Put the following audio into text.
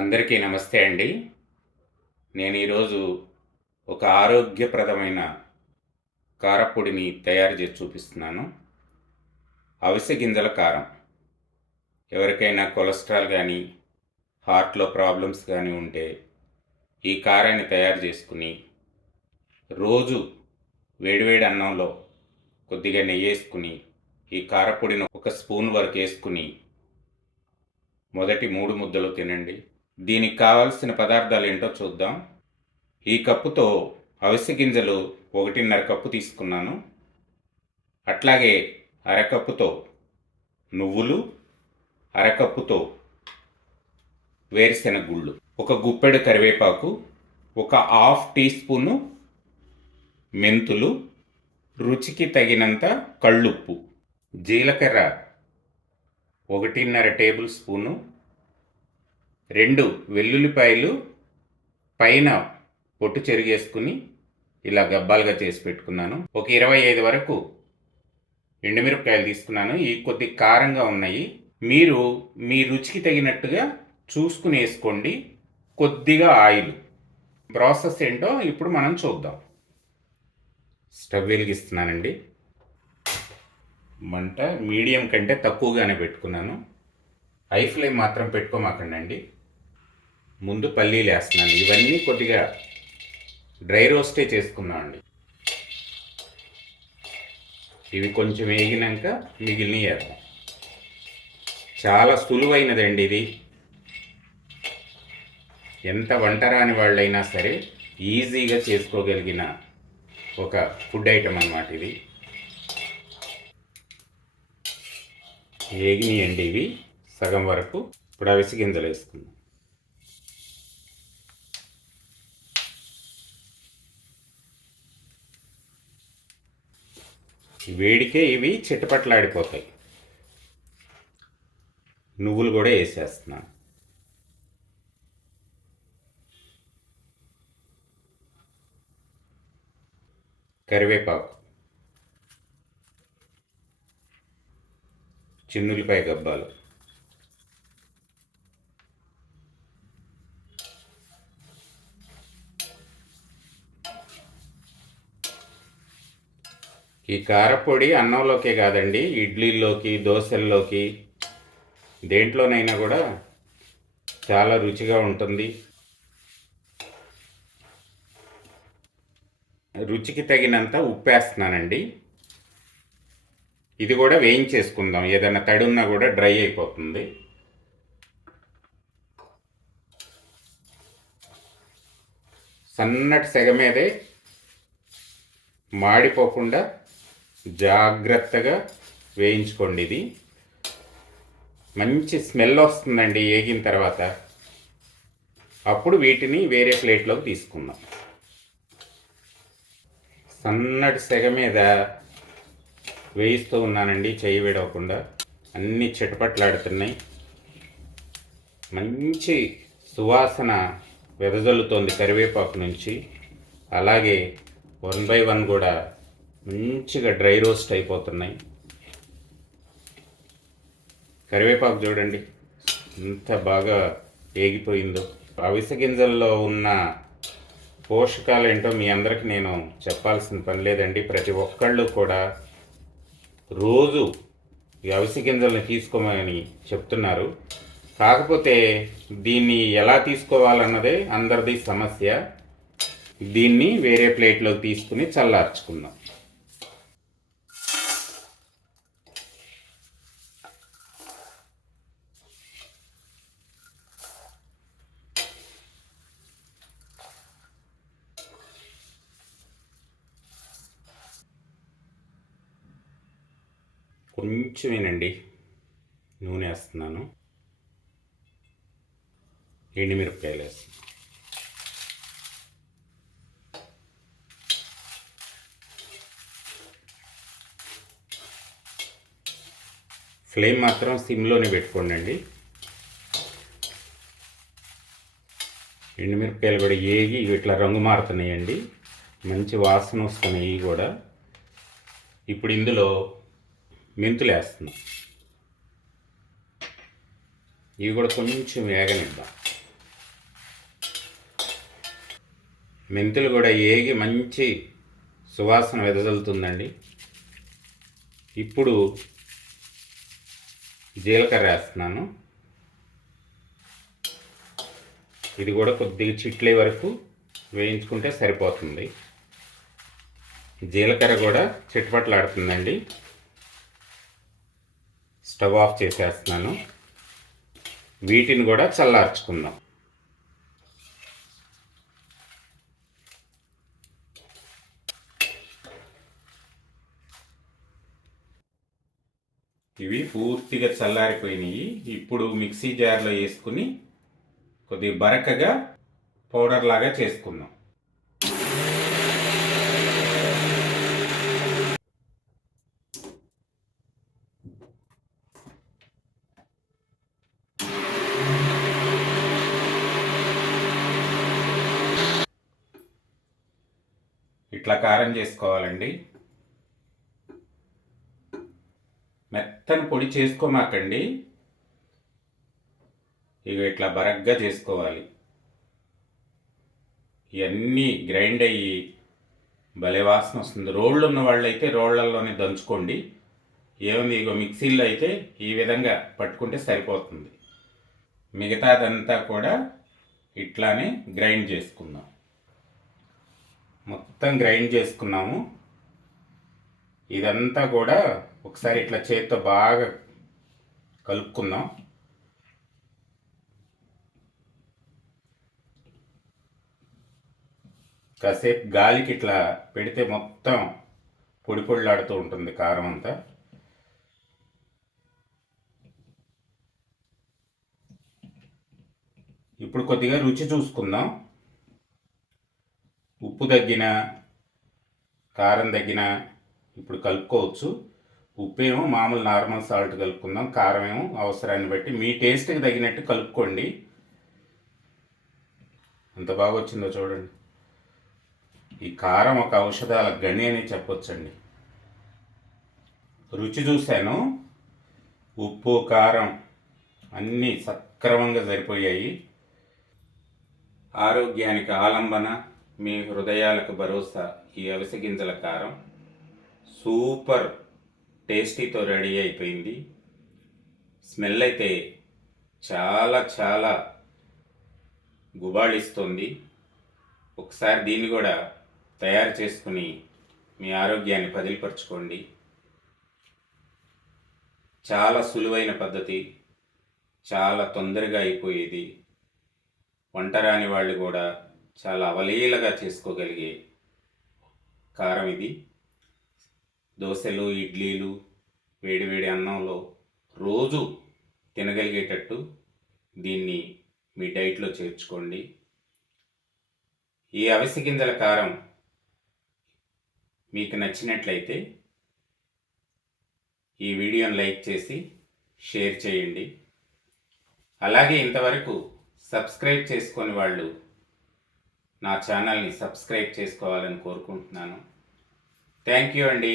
అందరికీ నమస్తే అండి. నేను ఈరోజు ఒక ఆరోగ్యప్రదమైన కారపొడిని తయారు చేసి చూపిస్తున్నాను. అవిసె గింజల కారం. ఎవరికైనా కొలెస్ట్రాల్ కానీ హార్ట్లో ప్రాబ్లమ్స్ కానీ ఉంటే ఈ కారాన్ని తయారు చేసుకుని రోజు వేడివేడి అన్నంలో కొద్దిగా నెయ్యి వేసుకుని ఈ కారపొడిని ఒక స్పూన్ వరకు వేసుకుని మొదటి మూడు ముద్దలు తినండి. దీనికి కావాల్సిన పదార్థాలు ఏంటో చూద్దాం. ఈ కప్పుతో అవిసె గింజలు ఒకటిన్నర కప్పు తీసుకున్నాను. అట్లాగే అరకప్పుతో నువ్వులు అరకప్పుతో వేరుశెనగ గుళ్ళు ఒక గుప్పెడు కరివేపాకు ఒక హాఫ్ టీ స్పూను మెంతులు రుచికి తగినంత కళ్ళుప్పు జీలకర్ర ఒకటిన్నర టేబుల్ స్పూను రెండు వెల్లుల్లిపాయలు పైన పొట్టు చెరిగేసుకుని ఇలా గబ్బాలుగా చేసి పెట్టుకున్నాను. ఒక ఇరవై ఐదు వరకు ఎండుమిరపకాయలు తీసుకున్నాను. ఈ కొద్ది కారంగా ఉన్నాయి. మీరు మీ రుచికి తగినట్టుగా చూసుకుని వేసుకోండి. కొద్దిగా ఆయిల్. ప్రాసెస్ ఏంటో ఇప్పుడు మనం చూద్దాం. స్టవ్ వెలిగిస్తున్నానండి. మంట మీడియం కంటే తక్కువగానే పెట్టుకున్నాను. హై ఫ్లేమ్ మాత్రం పెట్టుకోమాకండి ముందు పల్లీలు వేస్తున్నాను. ఇవన్నీ కొద్దిగా డ్రై రోస్టే చేసుకున్నామండి ఇవి కొంచెం వేగినాక మిగిలిన వేద్దాం. చాలా సులువైనదండి ఇది. ఎంత వంట రాని వాళ్ళైనా సరే ఈజీగా చేసుకోగలిగిన ఒక ఫుడ్ ఐటమ్ అన్నమాట ఇది. వేగినాయండి ఇవి. సగం వరకు ఇప్పుడు అవిసి గింజలు వేసుకుందాం. వేడికే ఇవి చిట్టపట్లాడిపోతాయి నువ్వులు కూడా వేసేస్తున్నాను. కరివేపాకు. చిన్నులపాయ గబ్బాలు. ఈ కారపొడి అన్నంలోకే కాదండి ఇడ్లీల్లోకి దోశల్లోకి దేంట్లోనైనా కూడా చాలా రుచిగా ఉంటుంది. రుచికి తగినంత ఉప్పేస్తున్నానండి. ఇది కూడా వేయించేసుకుందాం ఏదైనా తడి ఉన్నా కూడా డ్రై అయిపోతుంది. సన్నటి సెగ మీదే మాడిపోకుండా జాగ్రత్తగా వేయించుకోండి ఇది. మంచి స్మెల్ వస్తుందండి వేగిన తర్వాత. అప్పుడు వీటిని వేరే ప్లేట్లోకి తీసుకుందాం. సన్నటి సెగ మీద వేయిస్తూ ఉన్నానండి చెయ్యి విడవకుండా. అన్ని చిటపట్లాడుతున్నాయి. మంచి సువాసన వెదజల్లుతోంది కరివేపాకు నుంచి. అలాగే వన్ బై వన్ కూడా మంచిగా డ్రై రోస్ట్ అయిపోతున్నాయి. కరివేపాకు చూడండి. ఎంత బాగా ఏగిపోయిందో. అవిసె గింజల్లో ఉన్న పోషకాలు ఏంటో మీ అందరికి నేను చెప్పాల్సిన పని లేదండి. ప్రతి ఒక్కళ్ళు కూడా రోజు ఈ అవిసె గింజల్ని తీసుకోమని చెప్తున్నారు. కాకపోతే దీన్ని ఎలా తీసుకోవాలన్నదే అందరిది సమస్య. దీన్ని వేరే ప్లేట్లోకి తీసుకుని చల్లార్చుకుందాం. కొంచెమేనండి. నూనె వేస్తున్నాను. ఎండుమిరపకాయలు వేస్తున్నాను ఫ్లేమ్ మాత్రం సిమ్లోనే పెట్టుకోండి అండి ఎండుమిరపకాయలు కూడా ఏగి ఇట్లా రంగు మారుతున్నాయండి. మంచి వాసన వస్తున్నాయి కూడా. ఇప్పుడు ఇందులో మెంతులు వేస్తున్నాం ఇవి కూడా కొంచెం వేగనిద్దాం. మెంతులు కూడా ఏగి మంచి సువాసన వెదజల్లుతుందండి. ఇప్పుడు జీలకర్ర వేస్తున్నాను. ఇది కూడా కొద్దిగా చిట్లే వరకు వేయించుకుంటే సరిపోతుంది. జీలకర్ర కూడా చిట్పట్లాడుతుందండి. స్టవ్ ఆఫ్ చేసేస్తున్నాను. వీటిని కూడా చల్లార్చుకుందాం. ఇవి పూర్తిగా చల్లారిపోయినాయి. ఇప్పుడు మిక్సీ జార్లో వేసుకుని కొద్దిగా బరకగా పౌడర్ లాగా చేసుకుందాం. ఇట్లా కారం చేసుకోవాలండి. మెత్తని పొడి చేసుకోమాకండి. ఇక ఇట్లా బరగ్గా చేసుకోవాలి. ఇవన్నీ గ్రైండ్ అయ్యి భలే వాసన వస్తుంది. రోళ్ళు ఉన్న వాళ్ళైతే రోళ్ళలోనే దంచుకోండి. ఏముంది ఇగో మిక్సీలో అయితే ఈ విధంగా పట్టుకుంటే సరిపోతుంది. మిగతాదంతా కూడా ఇట్లానే గ్రైండ్ చేసుకుందాం. మొత్తం గ్రైండ్ చేసుకున్నాము. ఇదంతా కూడా ఒకసారి ఇట్లా చేత్తో బాగా కలుపుకుందాం. కాసేపు గాలికి ఇట్లా పెడితే మొత్తం పొడి పొడిలాడుతూ ఉంటుంది కారం అంతా. ఇప్పుడు కొద్దిగా రుచి చూసుకుందాం. ఉప్పు తగ్గిన కారం తగ్గిన ఇప్పుడు కలుపుకోవచ్చు. ఉప్పు ఏమో మామూలు నార్మల్ సాల్ట్ కలుపుకుందాం. కారం ఏమో అవసరాన్ని బట్టి మీ టేస్ట్కి తగినట్టు కలుపుకోండి. ఎంత బాగా వచ్చిందో చూడండి. ఈ కారం ఒక ఔషధాల గని అని చెప్పొచ్చండి. రుచి చూశాను. ఉప్పు కారం అన్నీ సక్రమంగా సరిపోయాయి. ఆరోగ్యానికి ఆలంబన. మీ హృదయాలకు భరోసా ఈ అవిసె గింజల కారం సూపర్ టేస్టీతో రెడీ అయిపోయింది. స్మెల్ అయితే చాలా చాలా గుబాళిస్తుంది. ఒకసారి దీన్ని కూడా తయారు చేసుకుని మీ ఆరోగ్యాన్ని పదిలిపరచుకోండి. చాలా సులువైన పద్ధతి చాలా తొందరగా అయిపోయేది. వంట రాని వాళ్ళు కూడా చాలా అవలీలగా చేసుకోగలిగే కారం ఇది. దోశలు ఇడ్లీలు వేడివేడి అన్నంలో రోజు తినగలిగేటట్టు దీన్ని మీ డైట్లో చేర్చుకోండి. ఈ అవిసె గింజల కారం మీకు నచ్చినట్లయితే ఈ వీడియోను లైక్ చేసి షేర్ చేయండి. అలాగే ఇంతవరకు సబ్స్క్రైబ్ చేసుకొని వాళ్ళు నా ఛానల్ని సబ్స్క్రైబ్ చేసుకోవాలని కోరుకుంటున్నాను. థ్యాంక్ యూ అండి.